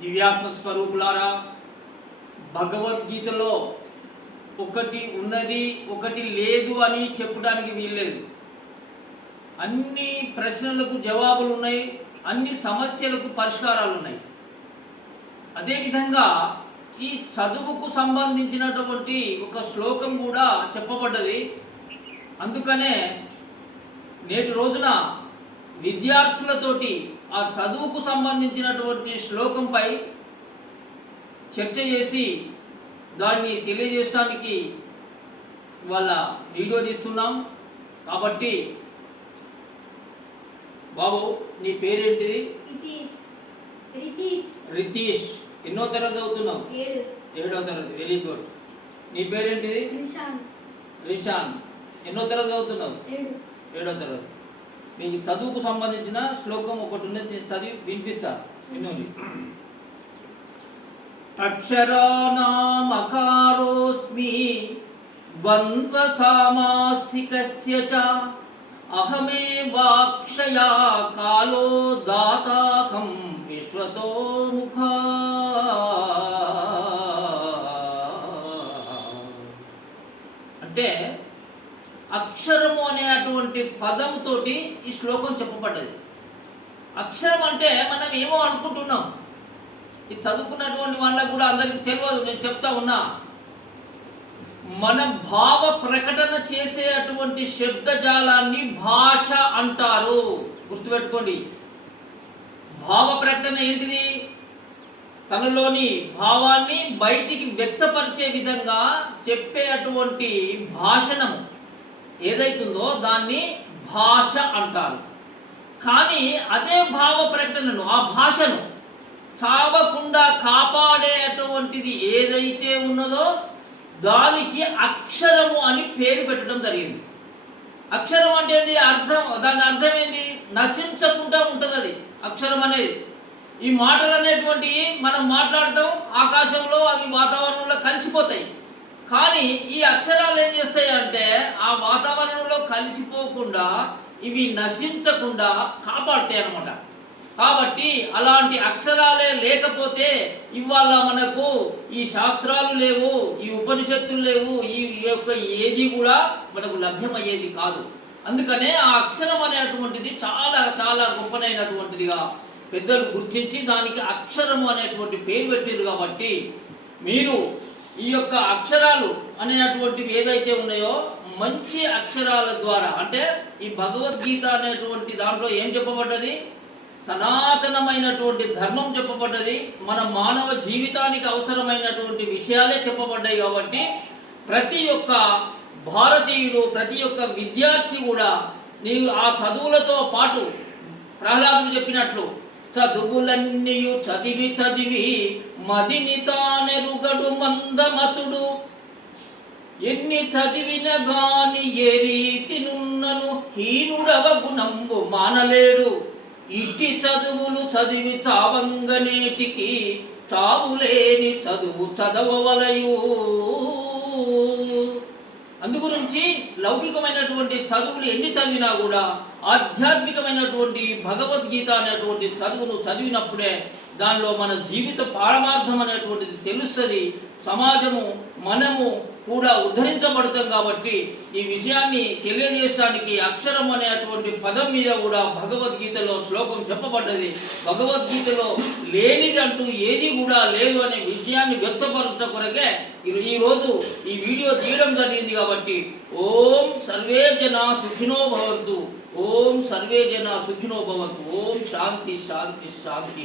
దివ్యాత్మ స్వరూపులారా, భగవద్గీతలో ఒకటి ఉన్నది ఒకటి లేదు అని చెప్పడానికి వీల్లేదు. అన్ని ప్రశ్నలకు జవాబులు ఉన్నాయి, అన్ని సమస్యలకు పరిష్కారాలు ఉన్నాయి. అదేవిధంగా ఈ చదువుకు సంబంధించినటువంటి ఒక శ్లోకం కూడా చెప్పబడ్డది. అందుకనే నేటి రోజున విద్యార్థులతోటి ఆ చదువుకు సంబంధించినటువంటి శ్లోకంపై చర్చ చేసి దాన్ని తెలియజేయడానికి వాళ్ళ వీడియో తీస్తున్నాం. కాబట్టి బాబు, నీ పేరేంటిది? రితీష్. ఎన్నో తరగతి చదువుతున్నావు? 7వ తరగతి. Very good. నీ పేరేంటిది? రిషాన్. ఎన్నో తరగతి చదువుతున్నావు? 7వ తరగతి. మీకు చదువుకు సంబంధించిన శ్లోకం ఒకటి ఉన్నది, నేను చదివి వినిపిస్తా. వినండి. అక్షరానామకారోస్మి ద్వంద్వ సామాసికస్య చ అహమేవాక్షయా కాలో దాతాహం విశ్వతో ముఖా. అంటే అక్షరము అనేటువంటి పదంతోటి ఈ శ్లోకం చెప్పబడ్డది. అక్షరం అంటే మనం ఏమో అనుకుంటున్నాం, ఈ చదువుకున్నటువంటి వాళ్ళకు కూడా అందరికీ తెలియదు. నేను చెప్తా ఉన్నా, మన భావ ప్రకటన చేసేటువంటి శబ్దజాలాన్ని భాష అంటారు. గుర్తుపెట్టుకోండి. భావ ప్రకటన ఏంటిది? తనలోని భావాన్ని బయటికి వ్యక్తపరిచే విధంగా చెప్పేటువంటి భాషణం ఏదైతుందో దాన్ని భాష అంటారు. కానీ అదే భావ ప్రకటనను, ఆ భాషను చావకుండా కాపాడేటువంటిది ఏదైతే ఉన్నదో దానికి అక్షరము అని పేరు పెట్టడం జరిగింది. అక్షరం అంటే ఏంది? అర్థం. దాని అర్థం ఏంది? నశించకుండా ఉంటుంది అది అక్షరం అనేది. ఈ మాటలు అనేటువంటివి మనం మాట్లాడతాం, ఆకాశంలో అవి వాతావరణంలో కలిసిపోతాయి. కానీ ఈ అక్షరాలు ఏం చేస్తాయి అంటే ఆ వాతావరణంలో కలిసిపోకుండా, ఇవి నశించకుండా కాపాడుతాయి అన్నమాట. కాబట్టి అలాంటి అక్షరాలే లేకపోతే ఇవాళ మనకు ఈ శాస్త్రాలు లేవు, ఈ ఉపనిషత్తులు లేవు, ఈ యొక్క ఏది కూడా మనకు లభ్యమయ్యేది కాదు. అందుకనే ఆ అక్షరం అనేటువంటిది చాలా చాలా గొప్పనైనటువంటిదిగా పెద్దలు గుర్తించి దానికి అక్షరము అనేటువంటి పేరు పెట్టారు. కాబట్టి మీరు ఈ యొక్క అక్షరాలు అనేటువంటివి ఏదైతే ఉన్నాయో మంచి అక్షరాల ద్వారా, అంటే ఈ భగవద్గీత అనేటువంటి దాంట్లో ఏం చెప్పబడ్డది? సనాతనమైనటువంటి ధర్మం చెప్పబడ్డది. మన మానవ జీవితానికి అవసరమైనటువంటి విషయాలే చెప్పబడ్డాయి. కాబట్టి ప్రతి ఒక్క భారతీయుడు, ప్రతి ఒక్క విద్యార్థి కూడా నీవు ఆ చదువులతో పాటు ప్రహ్లాదుడు చెప్పినట్లు చదువులన్నీయు చదివి చదివి మదిని తానెరుగడు మందమతుడు, ఎన్ని చదివిన గాని ఏ రీతి నున్నను హీనుడవ గుణంబు మానలేడు. ఇట్టి చదువులు చదివి చావంగనేటికి చావులేని చదువు చదవవలయు. అందుగురించి లౌకికమైనటువంటి చదువులు ఎన్ని చదివినా కూడా ఆధ్యాత్మికమైనటువంటి భగవద్గీత అనేటువంటి చదువును చదివినప్పుడే దానిలో మన జీవిత పారమార్థం అనేటువంటిది తెలుస్తుంది. సమాజము, మనము కూడా ఉద్ధరించబడతాం. కాబట్టి ఈ విషయాన్ని తెలియజేయడానికి అక్షరం అనేటువంటి పదం మీద కూడా భగవద్గీతలో శ్లోకం చెప్పబడ్డది. భగవద్గీతలో లేనిది అంటూ ఏది కూడా లేదు అనే విషయాన్ని వ్యక్తపరచడం కొరకే ఈరోజు ఈ వీడియో తీయడం జరిగింది. కాబట్టి ఓం సర్వే జనా సుఖినో భవంతు, ఓం సర్వే జనా సుఖినో భవంతు, ఓం శాంతి శాంతి శాంతి.